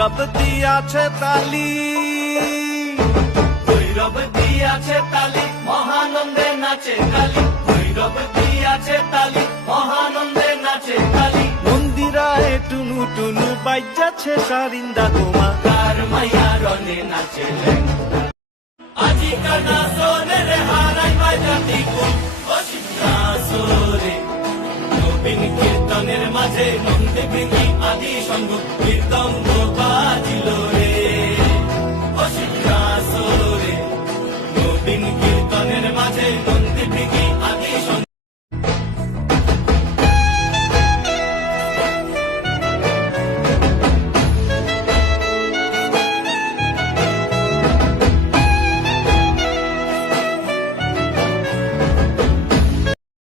ভৈরব দিয়াছে তালি, ভৈরব দিয়াছে তালি, মহানন্দে নাচে কালী। ভৈরব দিয়াছে তালি, মহানন্দে নাচে কালী। মন্দিরায় টুনু টুনু বাইজাছে সারিন্দা গোমা, কার মাইয়া রনে নাচে লেঙ্গা। আজিকার নাচনে রে হারাই বাজাতি কোন অশিক্ষাসরে। নবীন কীর্তনের মাঝে নন্দে ভেঙি আদি সঙ্গ কীর্তন বাজিল রে অশিক্ষাসরে। নবীন কীর্তনের মাঝে নন্দে ভেঙি